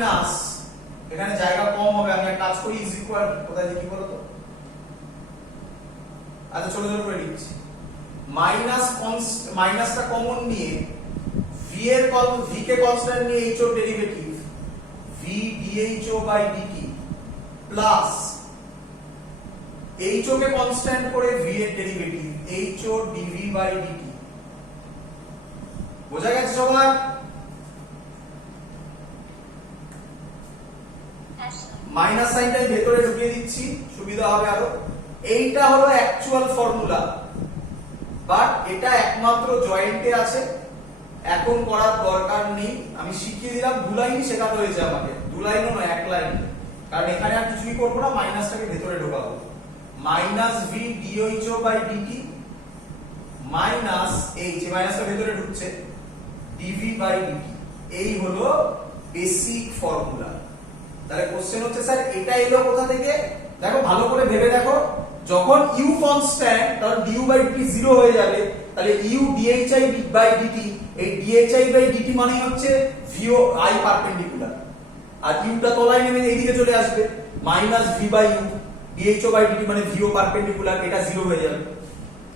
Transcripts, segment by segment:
Minus, এখানে জায়গা কম হবে, আমি এক কাজ করি ইজ ইকুয়াল, কোথায় লিখি বলো তো, আচ্ছা ছোট ছোট করে লিখছি, মাইনাসটা কমন নিয়ে ভি কে কনস্ট্যান্ট নিয়ে এইচ ওর derivative V DHO by DT plus H O K constant করে ভি এর derivative H O DV by DT. বোঝা গেছে সবার? মাইনাস সাইনটা ভেতরে ঢুকিয়ে দিচ্ছি, সুবিধা হবে আরো। এইটা হলো অ্যাকচুয়াল ফর্মুলা, বাট এটা একমাত্র জয়েন্টে আছে, এখন করার দরকার নেই, আমি শিখিয়ে দিলাম, দু লাইনই শেখাতে হয়েছে আমাকে, দু লাইনও নয়, এক লাইন, কারণ এখানে আর কিছুই করবো না, মাইনাসটাকে ভেতরে ঢোকাবো। Minus V DHO by DT minus H, মাইনাসটা ভেতরে ঢুকছে, ডিভি বাই ডিটি, এই হলো বেসিক ফর্মুলা। তাহলে কোশ্চেন হচ্ছে স্যার এটা এলো কোথা থেকে? দেখো ভালো করে ভেবে দেখো, যখন ইউ কনস্ট্যান্ট তখন ডিউ বাই ডিটি 0 হয়ে যাবে, তাহলে ইউ ডিএইচআই বাই ডিটি, এই ডিএইচআই বাই ডিটি মানে হচ্ছে ভিও আই পারপেন্ডিকুলার, আর ইউটা তলায় নেমে এইদিকে চলে আসবে, minus v by u dho by dt মানে ভিও পারপেন্ডিকুলার, এটা 0 হয়ে যাবে।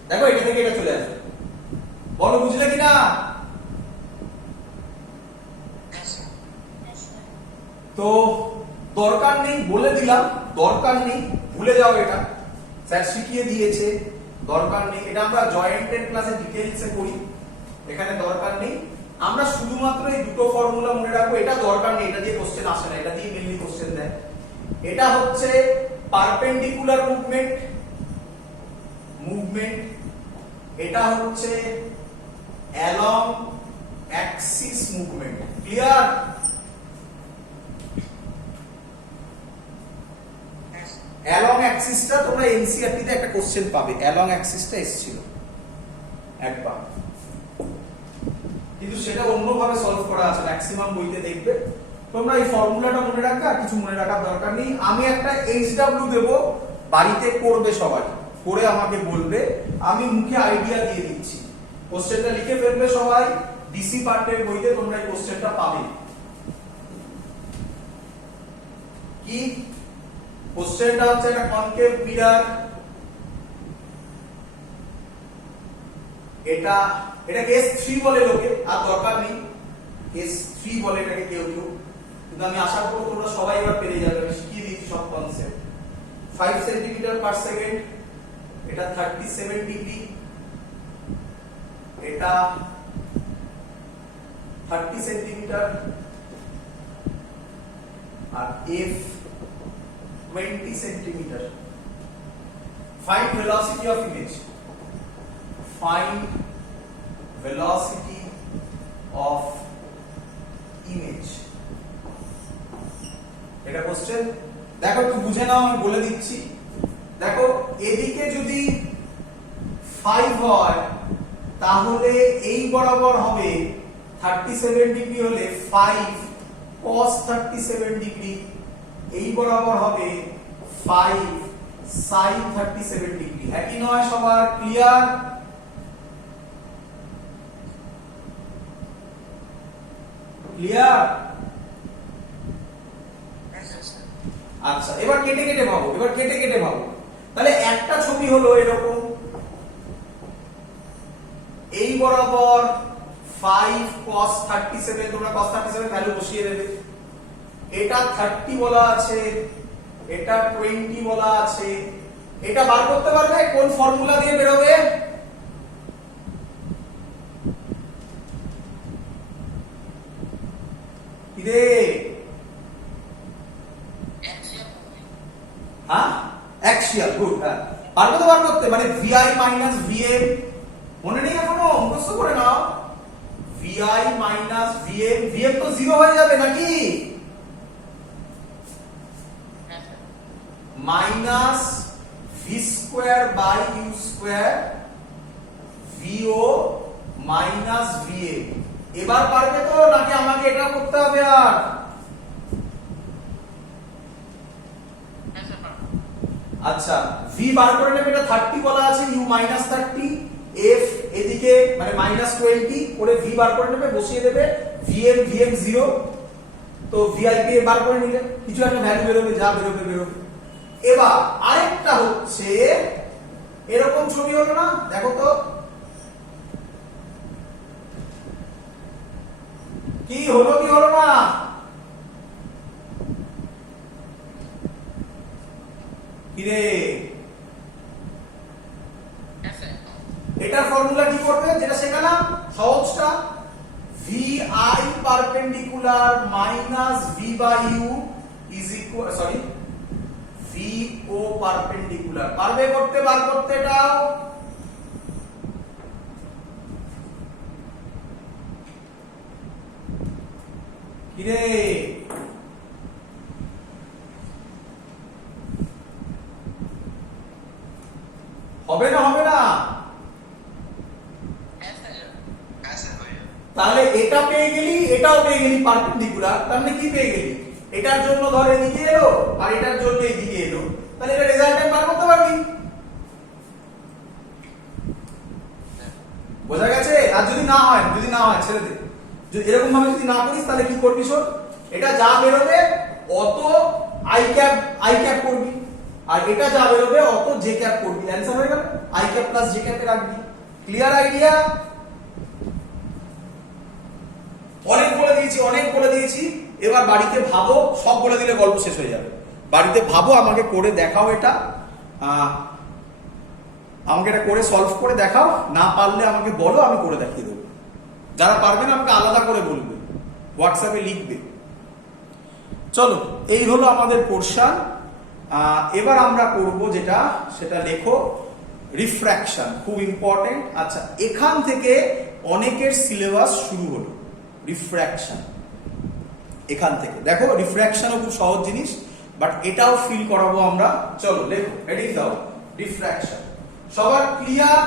দেখো এটা থেকে এটা চলে আসবে, বলো বুঝলে কিনা? তো দরকার নেই, বলে দিলাম, দরকার নেই, ভুলে যাও, এটা স্যার শিখিয়ে দিয়েছে, দরকার নেই, এটা আমরা জয়েন্টের ক্লাসে ডিটেইলসে করি, এখানে দরকার নেই। আমরা শুধুমাত্র এই দুটো ফর্মুলা মনে রাখবো, এটা দরকার নেই, এটা দিয়ে কোশ্চেন আসে না, এটা দিয়ে মেইনলি কোশ্চেন দেয়। এটা হচ্ছে পারপেন্ডিকুলার মুভমেন্ট, এটা হচ্ছে along axis movement. Clear? Along অ্যাক্সিসটা তোমরা এনসিইআরটি তে একটা কোশ্চেন পাবে, অ্যালং অ্যাক্সিসটা এসেছিল একবার, কিন্তু সেটা অন্যভাবে সলভ করা আছে, ম্যাক্সিমাম বইতে দেখবে। তোমরা এই ফর্মুলাটা মনে রাখবে, আর কিছু মনে রাখার দরকার নেই। আমি একটা এইচডব্লিউ দেব, বাড়িতে করবে সবাই, করে আমাকে বলবে, আমি মুখে আইডিয়া দিয়ে দিচ্ছি, কোশ্চেনটা লিখে ফেলবে সবাই, ডিসি পার্টের বইতে তোমরা এই কোশ্চেনটা পাবে। কি কোশ্চেনটা হচ্ছে একটা কনকেভ মিরর, এটাকে S3 বলে লোকে, আর দরকার নেই, S3 বলে এটাকে কেউ কেউ, কিন্তু আমি আশা করব তোমরা সবাই এবার পেরে যাবে, আমি শিখিয়ে দিয়েছি সব কনসেপ্ট। 5 সেন্টিমিটার পার সেকেন্ড, এটা 37 ডিগ্রি, এটা 30 সেন্টিমিটার, আর F 20 centimetre. Find velocity of image. Find velocity of image. এটা কোশ্চেন, দেখো একটু বুঝে নাও, আমি বলে দিচ্ছি। দেখো এদিকে যদি 5 হয়, তাহলে এই বরাবর হবে 37 ডিগ্রি হলে 5 cos 37 ডিগ্রি, এই বরাবর হবে 5 sin 37 ডিগ্রি। একই নয় সবার? ক্লিয়ার? ক্লিয়ার? আচ্ছা, এবার কেটে কেটে ভাবো, তাহলে একটা ছবি হলো এরকম, এই বরাবর 5 cos 37, তোমরা cos 37 ভ্যালু বসিয়ে দেবে, এটা 30 বলা আছে, এটা 20 বলা আছে, এটা বার করতে পারবে কোন ফর্মুলা দিয়ে বেরোবে? কিরে হ্যাঁ, অ্যাক্সিয়াল, গুড, হ্যাঁ বার করতে, মানে VI মাইনাস VM, মনে নেই এখনো? মুখস্থ করে নাও, VI মাইনাস VM, VM তো 0 হয়ে যাবে নাকি? Minus v square by u square vo minus va. এবার পারবে তো, নাকি আমাকে এটা করতে হবে? আর আচ্ছা, ভি বার করে নেবে, এটা 30 বলা আছে, ইউ মাইনাস 30, এফ এদিকে মানে মাইনাস 20 করে ভি বার করে নেবে, বসিয়ে দেবে, ভিএম 0, তো ভিআইপি বার করে নিলে কিছু একটা ভ্যালু বেরোবে, যা বেরোবে। এবার আরেকটা হচ্ছে এরকম ছবি হলো না, দেখো তো কি হলো না, কিরে এটার ফর্মুলা কি করবে, যেটা শেখালাম সহজটা, vi perpendicular minus v by u is equal, sorry vo perpendicular, পারবে করতে, বার করতে এটাও, কিরে হবে না, তাহলে এটা পেয়ে গেলি, এটাও পেয়ে গেলি পারপেন্ডিকুলার, তার মানে কি পেয়ে গেলি, এটার জন্য ধর এদিকে এলো আর এটার জন্য এদিকে এলো, তাহলে এটা রেজাল্টেন্ট বার করতে পারবি, বোঝা গেছে? আর যদি না হয় ছেড়ে দে, যদি এরকম ভাবে যদি না করিস তাহলে কি করবি শোন, এটা যা বেরোবে অত আই ক্যাপ করবি, আর এটা যা বেরোবে অত জে ক্যাপ করবি, অ্যানসার হয়ে গেল, আই ক্যাপ প্লাস জে ক্যাপে রাখবি। Clear idea? অনেক বলে দিয়েছি, এবার বাড়িতে ভাবো, সব বলে দিলে গল্প শেষ হয়ে যাবে, বাড়িতে ভাবো, আমাকে করে দেখাও, এটা আমাকে এটা করে সলভ করে দেখাও, না পারলে আমাকে বলো, আমি করে দেখিয়ে দেবো, যারা পারবে না আমাকে আলাদা করে বলবে, হোয়াটসঅ্যাপে লিখবে। চলো, এই হলো আমাদের পোরশন। এবার আমরা করব যেটা, সেটা লেখো রিফ্র্যাকশন, খুব ইম্পর্টেন্ট। আচ্ছা, এখান থেকে অনেকের সিলেবাস শুরু হলো, রিফ্র্যাকশন এখান থেকে, দেখো রিফ্র্যাকশনও খুব সহজ জিনিস, বাট এটাও ফিল করাবো আমরা। চলো লেখো, হেডিং দাও রিফ্র্যাকশন। সবার ক্লিয়ার?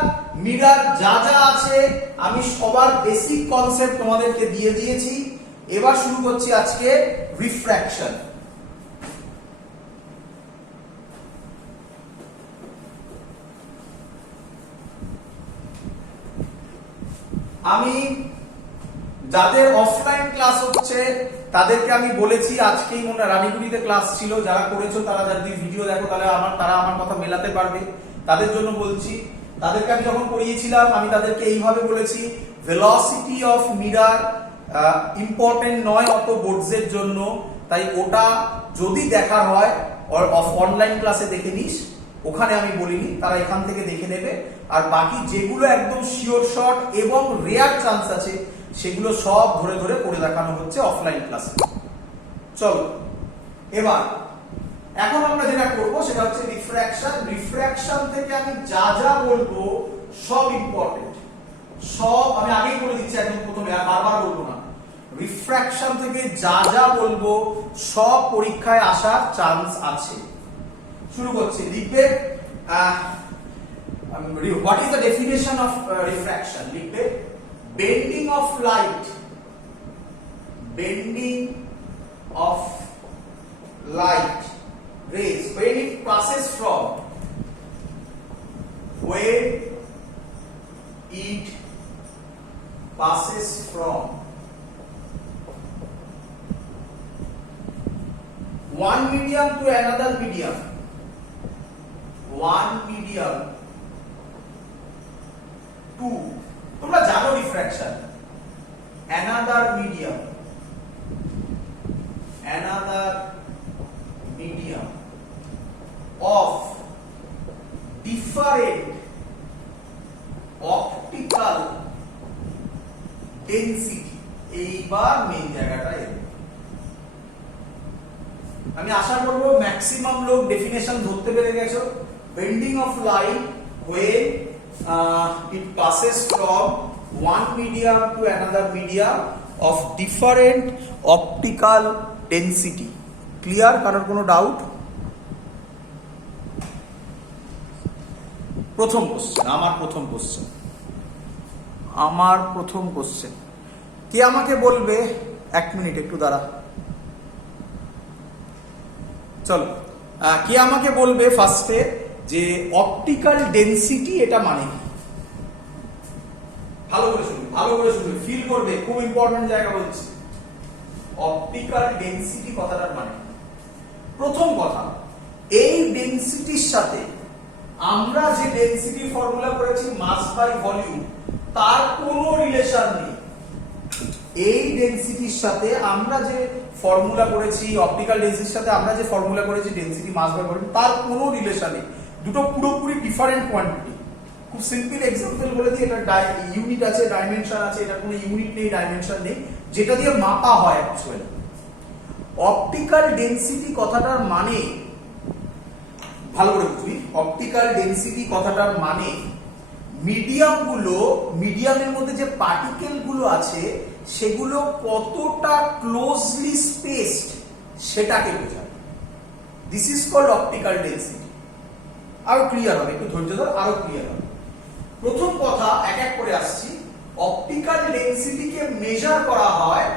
মিরার যা আছে আমি সবার বেসিক কনসেপ্ট তোমাদেরকে দিয়ে দিয়েছি, এবার শুরু করছি আজকে রিফ্র্যাকশন। আমি যাদের অফলাইন ক্লাস হচ্ছে তাদেরকে আমি বলেছি, আজকেই মনে রানীগুড়িতে ক্লাস ছিল, যারা করেছো তারা যদি ভিডিও দেখো তাহলে তারা আমার কথা মেলাতে পারবে, তাদের জন্য বলছি। তাদেরকে আমি যখন পড়িয়েছিলাম আমি তাদেরকে এইভাবে বলেছি, ভেলোসিটি অফ মিরার ইম্পর্টেন্ট নয় অত বোর্ডসের জন্য, তাই ওটা যদি দেখার হয় অনলাইন ক্লাসে দেখে নিস, ওখানে আমি বলিনি, তারা এখান থেকে দেখে নেবে। আর বাকি যেগুলো একদম শিওর শট এবং রেয়ার চান্স আছে সেগুলো সব ধরে ধরে করে দেখানো হচ্ছে অফলাইন ক্লাসে। চলো এবার এখন আমরা যেটা করব সেটা হচ্ছে রিফ্র্যাকশন। রিফ্র্যাকশন থেকে আমি যা বলবো সব ইম্পর্টেন্ট, সব আমি আগেই বলে দিচ্ছি একদম প্রথমে, আর বারবার বলবো না। রিফ্র্যাকশন থেকে যা বলবো সব পরীক্ষায় আসার চান্স আছে। শুরু করছি, লিখবে what is the definition of refraction? লিখবে bending of light rays when it passes from one medium to another medium, to, তোমরা জানো refraction, another medium of different optical density। এইবার মেইন জায়গাটা এলো, আমি আশা করব ম্যাক্সিমাম লোক ডেফিনেশন ধরতে পেরে গেছো। Bending of light when it passes from one medium to another medium of different optical density. Clear? কারোর কোনো ডাউট? প্রথম কোশ্চেন কে আমাকে বলবে, এক মিনিট একটু দাঁড়া, চলো কে আমাকে বলবে ফার্স্টে যে অপটিক্যাল ডেনসিটি এটা মানে কি? ভালো করে শুনবে, ফিল করবে, খুব ইম্পর্টেন্ট জায়গা বলছি। অপটিক্যাল ডেনসিটি কথাটার মানে। প্রথম কথা, এই ডেনসিটির সাথে আমরা যে ডেনসিটি ফর্মুলা করেছি মাস বাই ভলিউম, তার কোনো রিলেশন নেই। এই ডেনসিটির সাথে আমরা যে ফর্মুলা করেছি, অপটিক্যাল ডেনসিটির সাথে আমরা যে ফর্মুলা করেছি ডেনসিটি মাস বাই ভলিউম, তার কোনো রিলেশন নেই। দুটো পুরোপুরি ডিফারেন্ট কোয়ান্টিটি। খুব সিম্পল এক্সাম্পল বলে দিই, এটা ইউনিট আছে, ডাইমেনশন আছে, এটা কোনো ইউনিট নেই, ডাইমেনশন নেই, যেটা দিয়ে মাপা হয় অ্যাকচুয়ালি। অপটিক্যাল ডেনসিটি কথাটার মানে, ভালো করে বুঝবি, অপটিক্যাল ডেনসিটি কথাটার মানে মিডিয়ামের মধ্যে যে পার্টিকেল গুলো আছে সেগুলো কতটা ক্লোজলি স্পেসড সেটাকে বোঝায়। This is called optical density. আরো ক্লিয়ার হবে, একটু ধৈর্য ধর, আরো ক্লিয়ার হবে। প্রথম কথা, এক এক করে আসছি। অপটিক্যাল ডেনসিটিকে মেজার করা হয়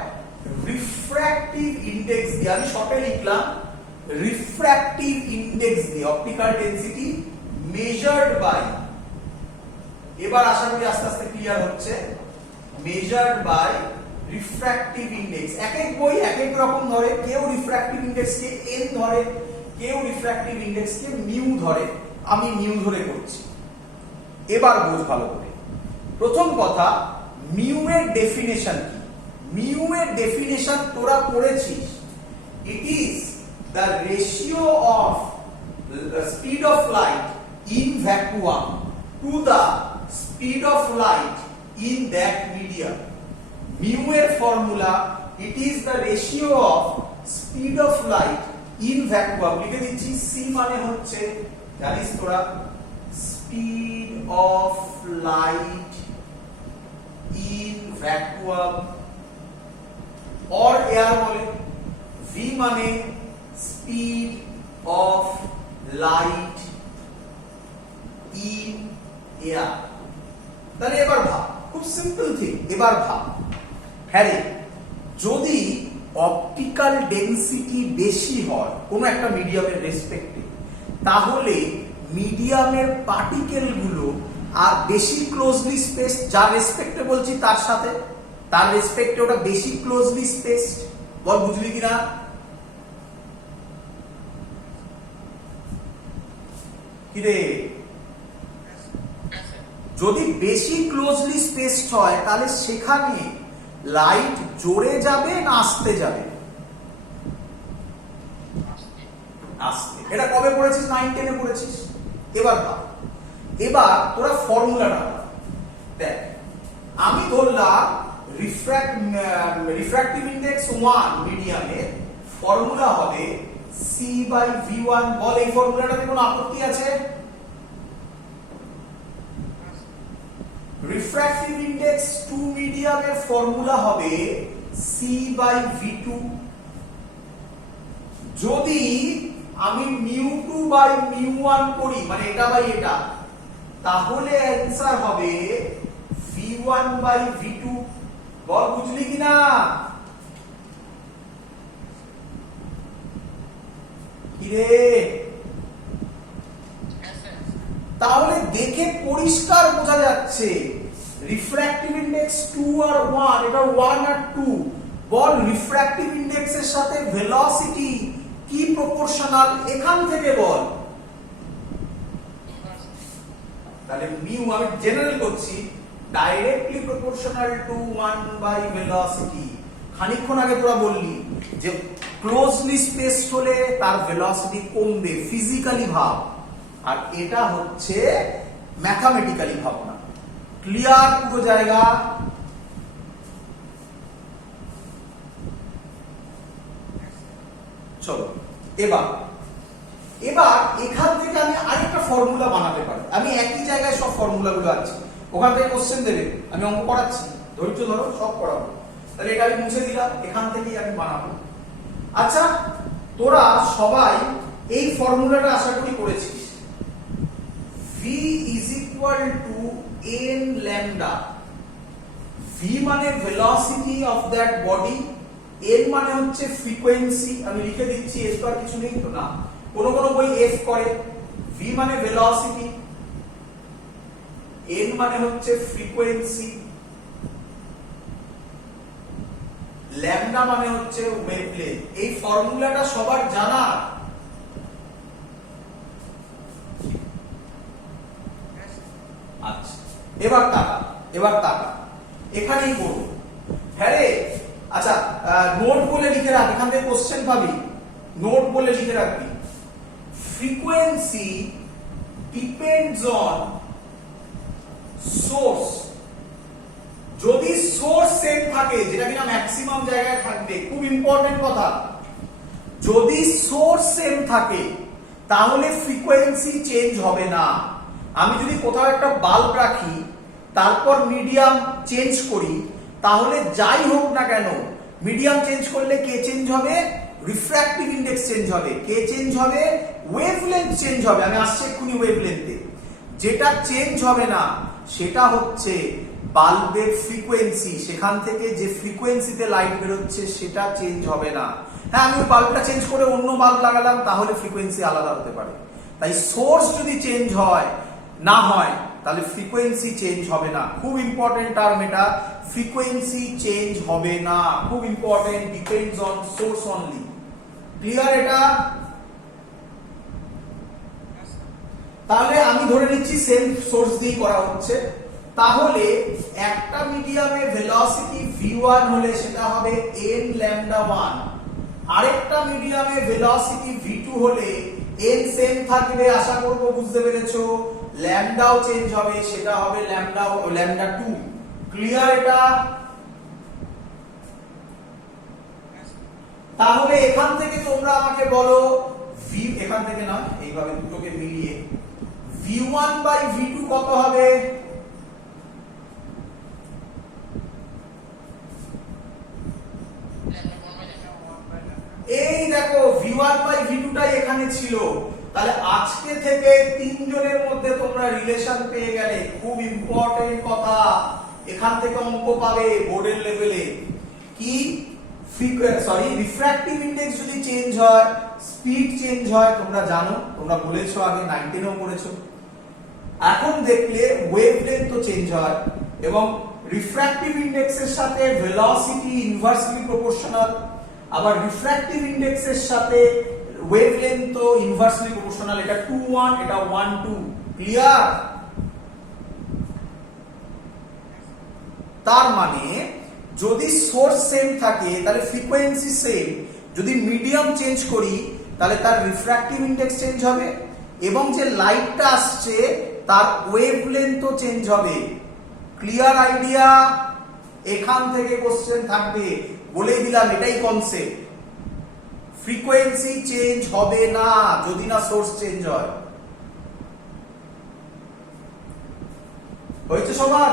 রিফ্র্যাক্টিভ ইনডেক্স দিয়ে। আমি শর্টে লিখলাম রিফ্র্যাক্টিভ ইনডেক্স দিয়ে। অপটিক্যাল ডেনসিটি মেজার্ড বাই, এবার আশা করি আস্তে আস্তে ক্লিয়ার হচ্ছে, মেজার্ড বাই রিফ্র্যাক্টিভ ইনডেক্স। এক এক বই এক এক রকম ধরে, কেউ রিফ্র্যাক্টিভ ইনডেক্স কে এন ধরে, কেউ রিফ্র্যাক্টিভ ইনডেক্স কে মিউ ধরে, আমি মিউ ধরে করছি। এবার বোঝ ভালো করে। প্রথম কথা, মিউ এর ডেফিনেশন কি? মিউ এর ডেফিনেশন তোরা পড়েছিস। It is the ratio of speed of light in vacuum to the speed of light in that medium. Mu এর formula, it is the ratio of speed of light in vacuum. লিখে দিচ্ছি, c মানে হচ্ছে, জানিস তোরা, speed of light in vacuum or air বলে। V মানে speed of light in air. তাহলে এবার ভাব, খুব সিম্পল থিং। এবার ভাব, হ্যাঁ রে, যদি অপটিক্যাল ডেনসিটি বেশি হয় কোনো একটা মিডিয়ামের রেসপেক্টে, তাহলে মিডিয়ামের পার্টিকেল গুলো আর বেশি ক্লোজলি স্পেস, যার রেসপেক্টে বলছি তার সাথে, তার রেসপেক্টে ওটা বেশি ক্লোজলি স্পেসড। বল বুঝলি কিনা? কিরে, যদি বেশি ক্লোজলি স্পেসড হয় তাহলে সেখানে লাইট জোরে যাবে না আসতে যাবে? আসতে। এটা কবে পড়েছিস? 9-10 এ পড়েছিস। এবার ভাব, এবার তোরা ফর্মুলাটা দেখ। আমি ধরলাম রিফ্র্যাক্টিভ ইনডেক্স 1 মিডিয়ামের ফর্মুলা হবে C/V1। বল এই ফর্মুলাটাতে কোনো আপত্তি আছে? রিফ্র্যাক্টিভ ইনডেক্স 2 মিডিয়ামের ফর্মুলা হবে C/V2। যদি আমি μ2/μ1 করি, মানে এটা বাই এটা, তাহলে অ্যান্সার হবে V1/V2। বল বুঝলি কিনা? কিরে, তাহলে দেখে পরিষ্কার বোঝা যাচ্ছে রিফ্র্যাক্টিভ ইনডেক্স 2 আর 1, এটা 1 আর 2। বল রিফ্র্যাক্টিভ ইনডেক্সের সাথে ভেলোসিটি কি প্রপোর্শনাল? এখান থেকে বল। তাহলে মিউ আমি জেনারেল করছি, ডাইরেক্টলি প্রপোর্শনাল টু 1/velocity। খানিকক্ষণ আগে তোরা বললি যে ক্লোজলি স্পেসড হলে তার ভেলোসিটি কমবে, ফিজিক্যালি ভাব, আর এটা হচ্ছে ম্যাথমেটিক্যালি ভাবনা। ক্লিয়ার পুরো জায়গা? চলো এবার এখান থেকে আমি আরেকটা ফর্মুলা বানাতে পারি। আমি একই জায়গায় সব ফর্মুলাগুলো আছে, ওখান থেকে কোশ্চেন দেবে, আমি অঙ্ক করাচ্ছি, ধৈর্য ধরো, সব করাবো। তাহলে এটা আমি মুছে দিলাম, এখান থেকেই আমি বানাবো। আচ্ছা, তোরা সবাই এই ফর্মুলাটা আশা করি করেছিস। V is equal to n lambda। V মানে velocity of that body, n মানে হচ্ছে ফ্রিকোয়েন্সি। আমি লিখে দিচ্ছি, s তো আর কিছু নেই তো না, কোন কোন বই f করে। V মানে ভেলোসিটি, n মানে হচ্ছে ফ্রিকোয়েন্সি, ল্যামডা মানে হচ্ছে ওয়েভলেন্থ। এই ফর্মুলাটা সবার জানা? আচ্ছা, এবার তাকা এখানেই করব। হ্যাঁ রে, আচ্ছা নোট বলে লিখে রাখ, এখান থেকে কোশ্চেন পাবি, নোট বলে লিখে রাখবি। Frequency depends on source. যদি সোর্স সেম থাকে, যেটা কিনা ম্যাক্সিমাম জায়গায় থাকবে, খুব ইম্পর্টেন্ট কথা, যদি সোর্স সেম থাকে তাহলে ফ্রিকোয়েন্সি চেঞ্জ হবে না। আমি যদি কোথাও একটা বাল্ব রাখি, তারপর মিডিয়াম চেঞ্জ করি, তাহলে যাই হোক না কেন, মিডিয়াম চেঞ্জ করলে কে চেঞ্জ হবে? রিফ্র্যাক্টিভ ইন্ডেক্স চেঞ্জ হবে। কে চেঞ্জ হবে? ওয়েভলেন্থ চেঞ্জ হবে। আমি আসছি এক্ষুনি ওয়েভলেন্থে। যেটা চেঞ্জ হবে না সেটা হচ্ছে বাল্বের ফ্রিকোয়েন্সি। সেখান থেকে যে ফ্রিকোয়েন্সিতে লাইট বেরোচ্ছে সেটা চেঞ্জ হবে না। হ্যাঁ, আমি বাল্বটা চেঞ্জ করে অন্য বাল্ব লাগালাম, তাহলে ফ্রিকোয়েন্সি আলাদা হতে পারে। তাই সোর্স যদি চেঞ্জ হয় না হয় তাহলে ফ্রিকোয়েন্সি চেঞ্জ হবে না। খুব ইম্পর্টেন্ট টার্ম এটা, ফ্রিকোয়েন্সি চেঞ্জ হবে না, খুব important. Depends on source only. Clear এটা? তাহলে আমি ধরে নিচ্ছি সেম সোর্স দিয়ে করা হচ্ছে। তাহলে একটা মিডিয়ামে ভেলোসিটি v1 হলে সেটা হবে n ল্যামডা 1, আরেকটা মিডিয়ামে ভেলোসিটি v2 হলে n সেম থাকবে, আশা করব বুঝতে পেরেছো। ল্যামডাও চেঞ্জ হবে, সেটা হবে ল্যামডা 2। ক্লিয়ার এটা? তাহলে এখান থেকে তোমরা আমাকে বলো, এখান থেকে না, এইভাবে দুটোকে মিলিয়ে v1 বাই v2 কত হবে? এই দেখো v1 বাই v2 টাই এখানে ছিল। তাহলে আজকে থেকে তিনজনের মধ্যে তোমরা রিলেশন পেয়ে গেলে। খুব ইম্পর্টেন্ট কথা, এখান থেকে অঙ্ক পাবে বোর্ডের লেভেলে। কি? রিফ্র্যাক্টিভ ইন্ডেক্স যদি চেঞ্জ হয়, স্পিড চেঞ্জ হয়, তোমরা জানো, তোমরা বলেছো আগে 19এও পড়েছো। এখন দেখলে ওয়েভলেন্থ তো চেঞ্জ হয়, এবং রিফ্র্যাক্টিভ ইন্ডেক্সের সাথে ভেলোসিটি ইনভার্সলি প্রপোর্শনাল, আবার রিফ্র্যাক্টিভ ইন্ডেক্সের সাথে ওয়েভলেন্থ তো ইনভার্সলি প্রপোর্শনাল। এটা 2:1, এটা 1:2। ক্লিয়ার? তার মানে যদি সোর্স সেম থাকে তাহলে ফ্রিকোয়েন্সি সেম, যদি মিডিয়াম চেঞ্জ করি তাহলে তার রিফ্র্যাক্টিভ ইন্ডেক্স চেঞ্জ হবে, এবং যে লাইটটা আসছে তার ওয়েভলেন্থ চেঞ্জ হবে। Clear idea? এখান থেকে কোশ্চেন থাকবে, বলে দিলাম, এটাই কনসেপ্ট। ফ্রিকোয়েন্সি চেঞ্জ হবে না যদি না সোর্স চেঞ্জ হয়। হয়েছে সবার?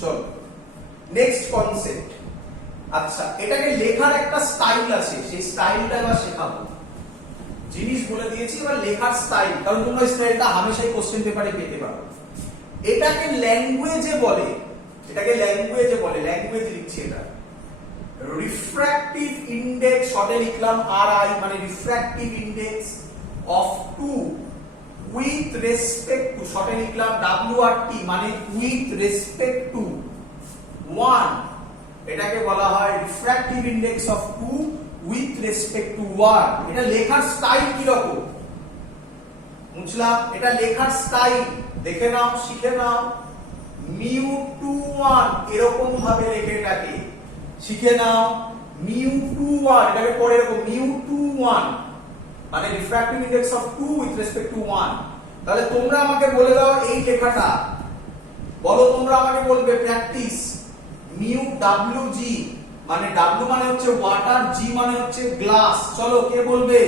চলো নেক্সট কনসেপ্ট। আচ্ছা, এটাকে লেখার একটা স্টাইল আছে, সেই স্টাইলটা এবার শেখাবো। জিনিস বলে দিয়েছি, এবার লেখার স্টাইল, কারণ তোমরা স্টাইলটা হামেশাই কোশ্চেন পেপারে পেতে পারো। এটাকে ল্যাঙ্গুয়েজে বলে, ল্যাঙ্গুয়েজ লিখছি এটা। রিফ্র্যাক্টিভ ইন্ডেক্স, শর্টে লিখলাম RI, মানে refractive index of 2 with respect to, শর্টে লিখলাম WRT, মানে উইথ রেসপেক্ট টু 1। এটাকে বলা হয় refractive index of 2 with respect to 1। এটা লেখার স্টাইল কি রকম বুঝলাম? এটা লেখার স্টাইল দেখে নাও, শিখে নাও। μ21 এরকম ভাবে লেখে, এটাকে শিখে নাও। μ21, এটাকে পড়ে এরকম μ21, মানে refractive index of 2 with respect to 1। তাহলে তোমরা আমাকে বলে দাও এই লেখাটা, বলো তোমরা আমাকে বলবে প্র্যাকটিস। μWG, মানে W মানে হচ্ছে ওয়াটার, G মানে হচ্ছে গ্লাস। চলো কে বলবে?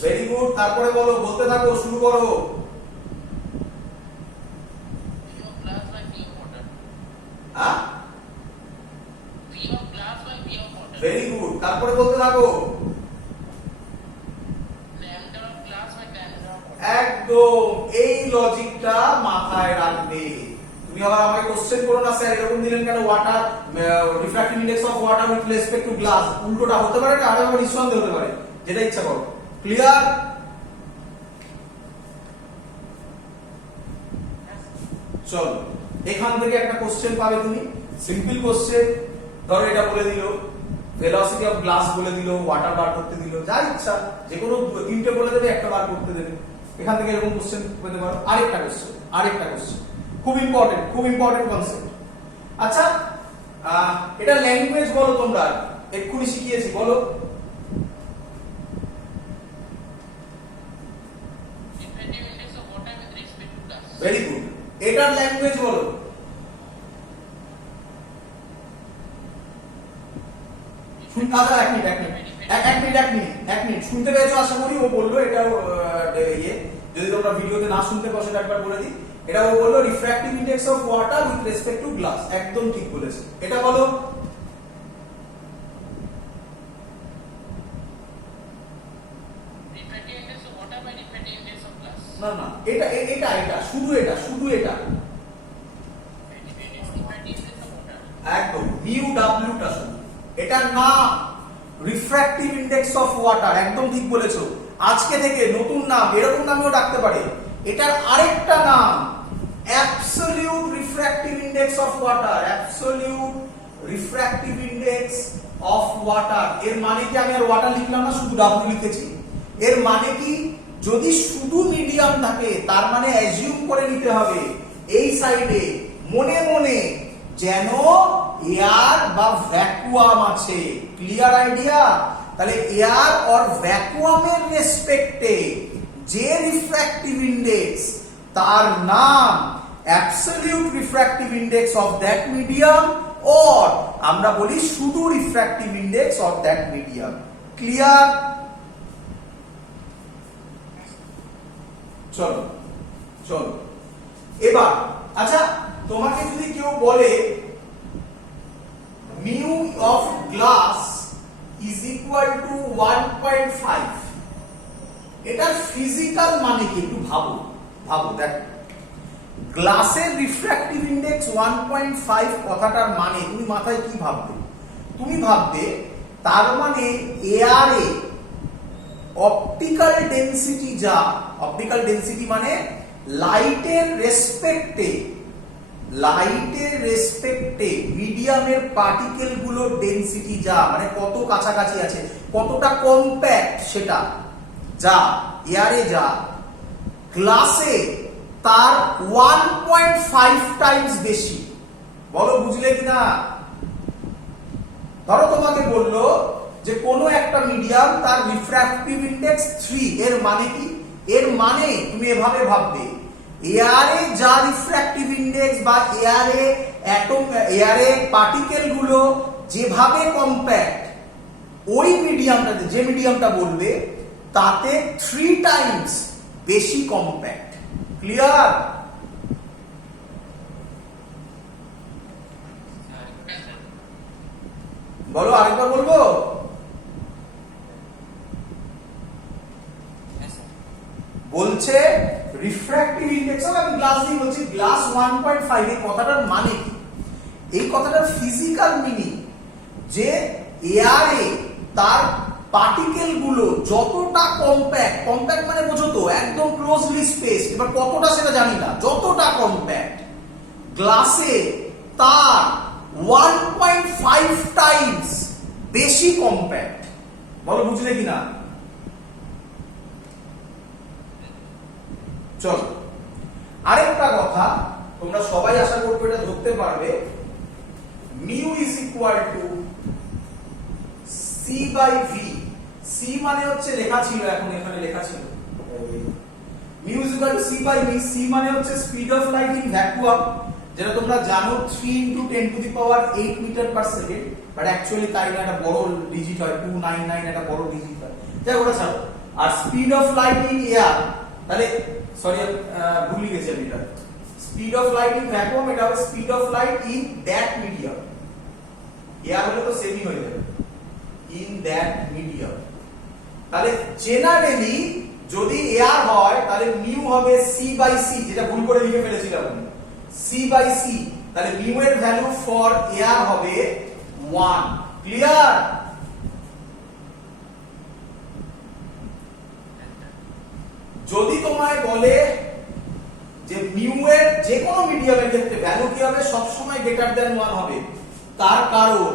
Very good. তারপরে বলো, বলতে থাকো, শুরু করো। Very good. তারপরে বলতে থাকো। একদম এই লজিকটা মাথায় রাখবে। তুমি আবার আমাকে কোশ্চেন করো না, স্যার এরকম দিলেন কেন, water refractive index of water with respect to glass. উল্টোটা হতে পারে না, আরেকবার নিঃসন্দেহে হতে পারে, যেটা ইচ্ছা করো। ক্লিয়ার? চলো এখান থেকে একটা কোশ্চেন পাবে তুমি, সিম্পল কোশ্চেন। ধরো এটা বলে দিল ভেলোসিটি অফ গ্লাস বলে দিল, ওয়াটার বার করতে দিল, যা ইচ্ছা যে কোনো তিনটে বলে দেবে, একটা বার করতে দেবে। এখান থেকে এরকম কোশ্চেন পেতে পারো। আরেকটা কোশ্চেন খুব ইম্পর্টেন্ট কনসেপ্ট। আচ্ছা এটা ল্যাঙ্গুয়েজ বলো তোমরা, এক্ষুনি শিখিয়েছি, বলো। ভেরি গুড, এটার ল্যাঙ্গুয়েজ বলো। এক মিনিট শুনতে পেয়েছো আশা করি। ও বললো এটা যদি তোমরা ভিডিওতে না শুনতে পারো সেটা একবার বলে দিই। এটা ও বললো refractive index of water with respect to glass, একদম ঠিক বলেছে। এটা বলো। না এটা শুধু এটা একদম মিউ ডাব্লিউটা শুধু, এটার নাম রিফ্র্যাক্টিভ ইনডেক্স অফ ওয়াটার, একদম ঠিক বলেছো। আজকে থেকে নতুন নাম, এরকম নামেও ডাকতে পারে। এটার আরেকটা নাম absolute refractive index of water, absolute refractive index of water. এর মানে কি, আমি আর ওয়াটার লিখলাম না, শুধু ডাব্লিউ লিখেছি। এর মানে কি, যদি শুধু মিডিয়াম থাকে তার মানে অ্যাজিউম করে নিতে হবে এই সাইডে মনে মনে যেন এয়ার বা ভ্যাকুয়াম আছে। Clear idea? তাহলে এয়ার অর ভ্যাকুয়ামের রেসপেক্টে যে রিফ্র্যাক্টিভ ইনডেক্স, তার নাম absolute refractive index of that medium, or আমরা বলি শুধু refractive index of that medium. Clear? চলো এবার আচ্ছা, তোমাকে যদি কেউ বলে mu of glass is equal two 1.5, এটার ফিজিক্যাল মানে কি একটু ভাবো। দেখ, গ্লাসের রিফ্র্যাক্টিভ ইনডেক্স 1.5 কথাটার মানে তুমি মাথায় কি ভাববে? তুমি ভাববে তার মানে এয়ারে অপটিক্যাল ডেনসিটি যা, অপটিক্যাল ডেনসিটি মানে লাইটের রেসপেক্টে মিডিয়ামের পার্টিকেল গুলোর ডেনসিটি যা, মানে কত কাছাকাছি আছে, কতটা কম্প্যাক্ট সেটা যা এয়ারে যা, গ্লাসে তার 1.5 টাইমস বেশি। বলো বুঝলে কিনা? ধরো তোমাকে বললো যে কোনো একটা মিডিয়াম তার রিফ্র্যাক্টিভ ইনডেক্স 3, এর মানে কি? এর মানে তুমি এভাবে ভাববে, এয়ারে যা রিফ্র্যাক্টিভ ইনডেক্স বা এয়ারে পার্টিকেল গুলো যেভাবে কম্প্যাক্ট, ওই মিডিয়ামটাতে, যে মিডিয়ামটা বলবে তাতে 3 টাইমস বেশি কম্প্যাক্ট। ক্লিয়ার? বলো, আরেকবার বলবো? বলছে রিফ্র্যাক্টিভ ইনডেক্স, আমি গ্লাস দিয়ে বলছি গ্লাস 1.5, এই কথাটার মানে কি? এই কথাটার ফিজিক্যাল মিনিং যে এয়ারে তার পার্টিকেল গুলো যতটা কম্প্যাক্ট মানে বোঝো তো একদম ক্লোজলি স্পেস, এবার কতটা সেটা জানি না, যতটা কম্প্যাক্ট, গ্লাসে তার 1.5 টাইমস বেশি কম্প্যাক্ট। বলো বুঝলে কিনা? চলো আরেকটা কথা, তোমরা সবাই আশা করবো এটা ধরতে পারবে, mu is equal to C by V. C মানে হচ্ছে লেখা ছিল, এখন এখানে লেখা ছিল mu is equal to C by V. C মানে হচ্ছে speed of light in vacuum, যেটা তোমরা জানো 3 × 10⁸ metre per second, but actually তাই না, একটা বড় ডিজিট হয় 299, একটা বড় ডিজিট হয়, যাই ওটা ছাড়ো। আর speed of light in air, তাহলে সরি ভুলে গেছি আমি, এটা speed of light in vacuum, এটা হবে speed of light in that medium. Air হলে তো সেমই হয়ে যাবে, ইন দ্যাট মিডিয়াম। তাহলে জেনারেলি যদি এয়ার হয় তাহলে মিউ হবে সি বাই সি, যেটা ভুল করে লিখে ফেলেছিলাম, সি বাই সি। তাহলে মিউ এর ভ্যালু ফর এয়ার হবে 1। ক্লিয়ার? যদি তোমায় বলে যে মিউ এর যে কোনো মিডিয়ামের ক্ষেত্রে ভ্যালু কি হবে, সব সময় গ্রেটার দ্যান 1 হবে। তার কারণ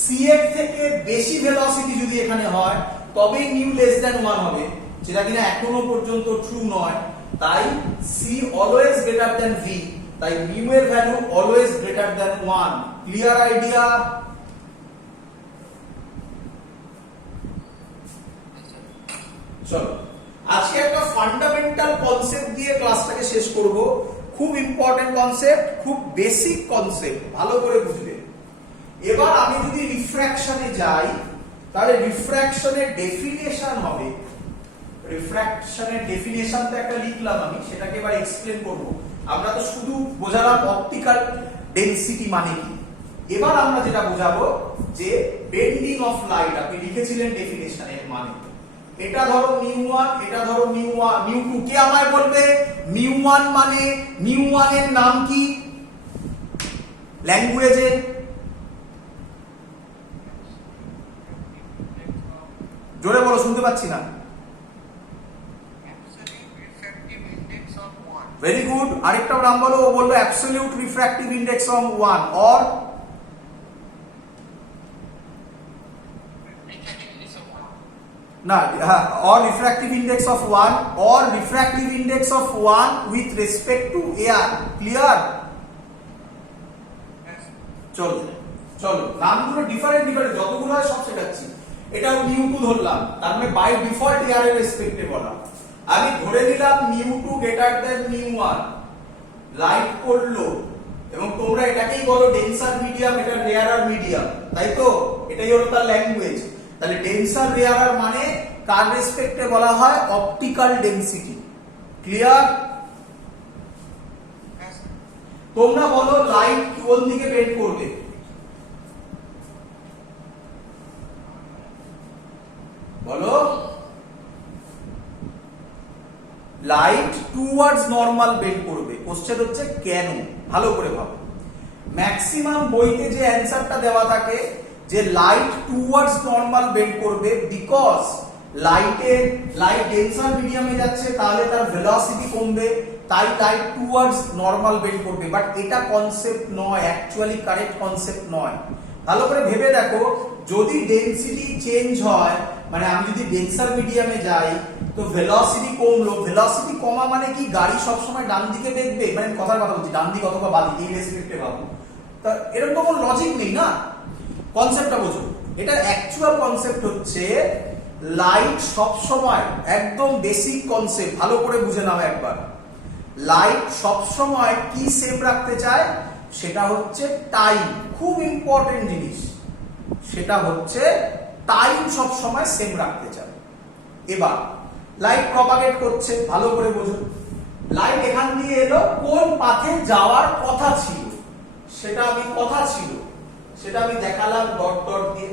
সি এর থেকে বেশি ভেলোসিটি যদি এখানে হয় তবেই মিউ লেস দ্যান 1 হবে, যেটা কিনা এখনো পর্যন্ত ট্রু নয়। তাই C always greater than V, তাই মিউ এর value always greater than 1। Clear idea? চলো আজকে একটা ফান্ডামেন্টাল কনসেপ্ট দিয়ে ক্লাসটাকে শেষ করব। খুব ইম্পর্টেন্ট কনসেপ্ট, খুব বেসিক কনসেপ্ট, ভালো করে বুঝবে। এবার আমি যদি রিফ্র্যাকশনে যাই তাহলে রিফ্র্যাকশনের ডেফিনেশন হবে, রিফ্র্যাকশনের ডেফিনেশনটা একটা লিখলাম আমি, সেটাকে এবার এক্সপ্লেন করব। আমরা তো শুধু বোঝালাম অপটিক্যাল ডেনসিটি মানে কি, এবার আমরা যেটা বোঝাবো যে বেন্ডিং অফ লাইট। আপনি লিখেছিলেন ডেফিনেশনের মানে, এটা ধরো মিউ1, এটা ধরো মিউ2। কে আমায় বলবে মিউ1 মানে, মিউ1 এর নাম কি ল্যাঙ্গুয়েজে? জোরে বলো, শুনতে পাচ্ছি না। ভেরি গুড, আরেকটা নাম বলো। ও বললো absolute refractive index of 1 or না, হ্যাঁ, or refractive index of 1 or refractive index of 1 with respect to air. Clear? চলো চলো, নামগুলো ডিফারেন্ট ডিফারেন্ট যতগুলো হয় সব শেখাচ্ছি। এটা মিউ2 ধরলাম, তার মানে বাই ডিফল্ট এয়ার এর রেসপেক্টে বলা। আমি ধরে নিলাম মিউ2 গ্রেটার দ্যান মিউ1, লাইট পড়লো এবং তোমরা এটাকেই বলো ডেন্সার মিডিয়াম, এটা রেয়ারার মিডিয়াম, তাই তো? এটাই হলো তার ল্যাঙ্গুয়েজ। তাহলে ডেন্সার রেয়ারার মানে কার রেসপেক্টে বলা হয়? Optical density. ক্লিয়ার? তোমরা বলো লাইট কোন দিকে বেন্ড করবে? বলো। লাইট টুয়ার্ডস নরমাল বেন্ড করবে। কোশ্চেন হচ্ছে কেন? ভালো করে ভাবো। ম্যাক্সিমাম বইতে যে অ্যানসারটা দেওয়া থাকে যে লাইট টুয়ার্ডস নরমাল বেন্ড করবে, বিকজ লাইট ডেন্সার মিডিয়ামে যাচ্ছে, তাহলে তার ভেলোসিটি কমবে, তাই লাইট টুয়ার্ডস নরমাল বেন্ড করবে। বাট এটা কনসেপ্ট নয়, অ্যাকচুয়ালি কারেক্ট কনসেপ্ট নয়। ভালো করে ভেবে দেখো, যদি ডেনসিটি চেঞ্জ হয়, মানে আমি যদি ডেন্সার মিডিয়ামে যাই তো ভেলোসিটি কমলো, ভেলোসিটি কমা মানে কি গাড়ি সবসময় ডান দিকে দেখবে? মানে কথার কথা বলছি, ডান দিকে অথবা বাঁ দিকে, এই রেসপেক্টে ভাবো। তা এরকম তো কোনো লজিক নেই না। কনসেপ্টটা বোঝো। এটা অ্যাকচুয়াল কনসেপ্ট হচ্ছে লাইট সব সময়, একদম বেসিক কনসেপ্ট, ভালো করে বুঝে নাও একবার। লাইট সব সময় কি সেম রাখতে চায়? সেটা হচ্ছে টাইম। খুব ইম্পর্টেন্ট জিনিস, সেটা হচ্ছে টাইম সব সময় সেম রাখতে চায়। এবার লাইট প্রপাগেট করছে, ভালো করে বোঝো। লাইট এখান দিয়ে এলো, কোন পাথে যাওয়ার কথা ছিল সেটা আমি দেখালাম ডট ডট দিয়ে।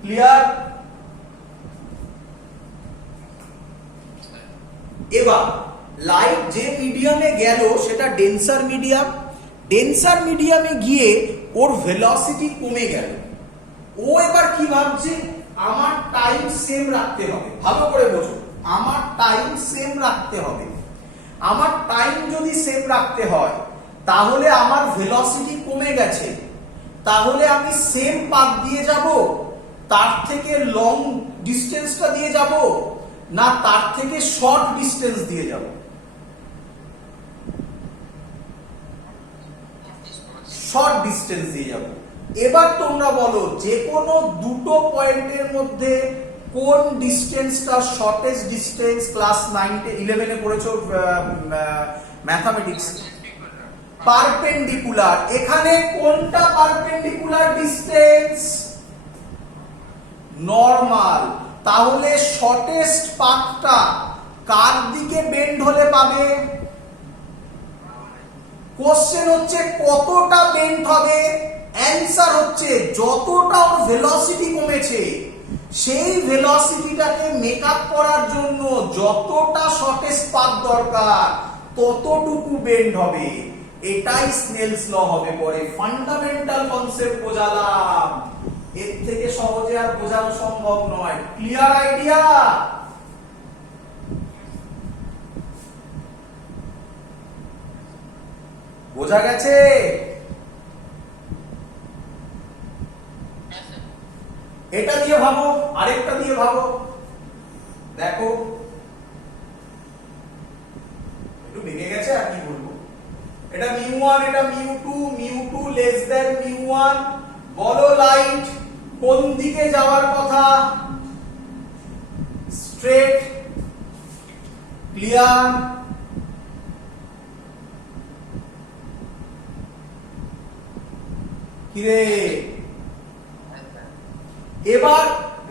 ক্লিয়ার? এবার লাইট যে মিডিয়ামে গেল সেটা ডেন্সার মিডিয়াম। ডেন্সার মিডিয়ামে গিয়ে ওর ভেলোসিটি কমে গেল। ও এবার কি ভাবছে? আমার টাইম সেম রাখতে হবে। ভালো করে বোঝো, আমার টাইম সেম রাখতে হবে। আমার টাইম যদি সেম রাখতে হয় তাহলে আমার ভেলোসিটি কমে গেছে, তাহলে আমি সেম পাথ দিয়ে যাব, তার থেকে লং ডিস্টেন্সটা দিয়ে যাব, না তার থেকে শর্ট ডিস্টেন্স দিয়ে যাব? শর্ট ডিস্টেন্স দিয়ে যাব। এবার তোমরা বলো যে কোনো দুটো পয়েন্টের মধ্যে কোন ডিস্টেন্সটা শর্টেস্ট ডিস্টেন্স? ক্লাস 9-11 এ পড়েছো ম্যাথমেটিক্স। পারপেন্ডিকুলার। এখানে কোনটা পারপেন্ডিকুলার ডিস্টেন্স? নরমাল। তাহলে শর্টেস্ট পাথটা কার দিকে বেন্ড হলে পাবে? কোশ্চেন হচ্ছে কতটা বেন্ড হবে? অ্যানসার হচ্ছে যতটা ওর ভেলোসিটি কমেছে সেই ভেলোসিটিটাকে মেকআপ করার জন্য যতটা শর্টেস্ট পাথ দরকার ততটুকু বেন্ড হবে। এটাই স্নেলস ল হবে পরে। ফান্ডামেন্টাল কনসেপ্ট বোঝালাম, এর থেকে সহজে আর বোঝানো সম্ভব নয়। Clear idea? বোঝা গেছে? এটা দিয়ে ভাবো, আরেকটা দিয়ে ভাবো, দেখো একটু ভেঙে গেছে, আর কি বলবো। এটা μ1, এটা μ2 লেস দ্যান μ1। বলো লাইট কোন দিকে যাওয়ার কথা? Straight, clear? কিরে এবার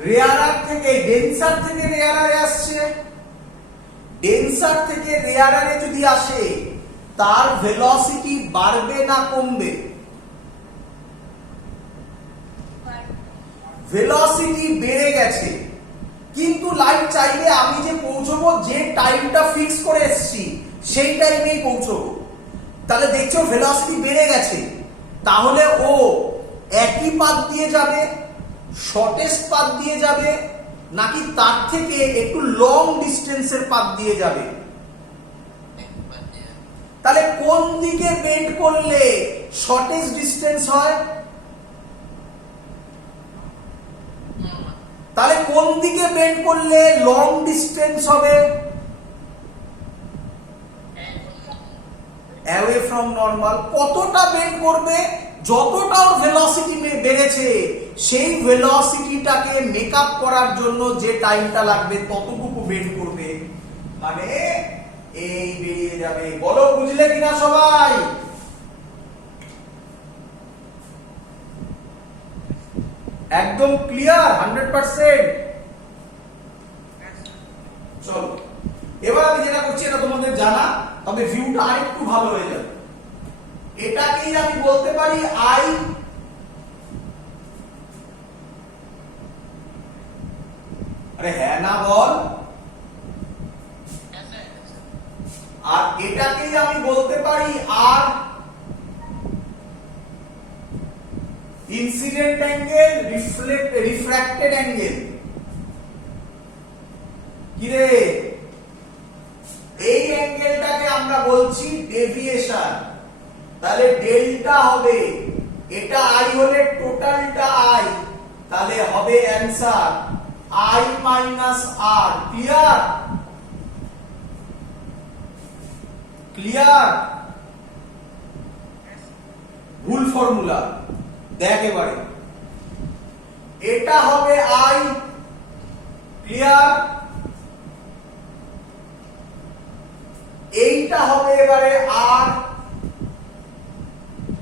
রেয়ারার থেকে ডেন্সার থেকে রেয়ারারে আসছে, ডেন্সার থেকে রেয়ারারে যদি আসে তার ভেলোসিটি বাড়বে না কমবে? ভেলোসিটি বেড়ে গেছে, কিন্তু লাইট চাইলে আমি যে পৌঁছবো যে টাইমটা ফিক্স করে এসেছি সেই টাইমেই পৌঁছবো। তাহলে দেখছো ভেলোসিটি বেড়ে গেছে, তাহলে ও একই পাথ দিয়ে যাবে, শর্টেস্ট পাথ দিয়ে যাবে, নাকি তার থেকে একটু লং ডিস্টেন্সের পাথ দিয়ে যাবে? তাহলে কোন দিকে বেন্ড করলে শর্টেস্ট ডিস্টেন্স হয়? তাহলে কোন দিকে বেন্ড করলে লং ডিস্টেন্স হবে? Away from normal. কতটা বেন্ড করবে? যতটা ওর ভেলোসিটি বেড়েছে সেই ভেলোসিটিটাকে মেকআপ করার জন্য যে টাইমটা লাগবে ততটুকু বেন্ড করবে, মানে এই বেরিয়ে যাবে। বলো বুঝলে কিনা সবাই? একদম ক্লিয়ার 100%? চলো এবার আমি যেটা করছি এটা তোমাদের জানা, তবে ভিউটা আরেকটু ভালো হয়ে যাবে। এটাকেই আমি বলতে পারি আই, আরে হ্যাঁ না বল, আর এটাকেই আমি বলতে পারি আর। Incident angle, refracted angle. কিরে এই অ্যাঙ্গেলটাকে আমরা বলছি ডেভিয়েশন। তাহলে ডেল্টা হবে, এটা আই হলে টোটালটা আই, তাহলে হবে answer I minus R. Clear? Clear? ভুল ফর্মুলা দেখ এবারে, এটা হবে আই, ক্লিয়ার? এইটা হবে এবারে আর,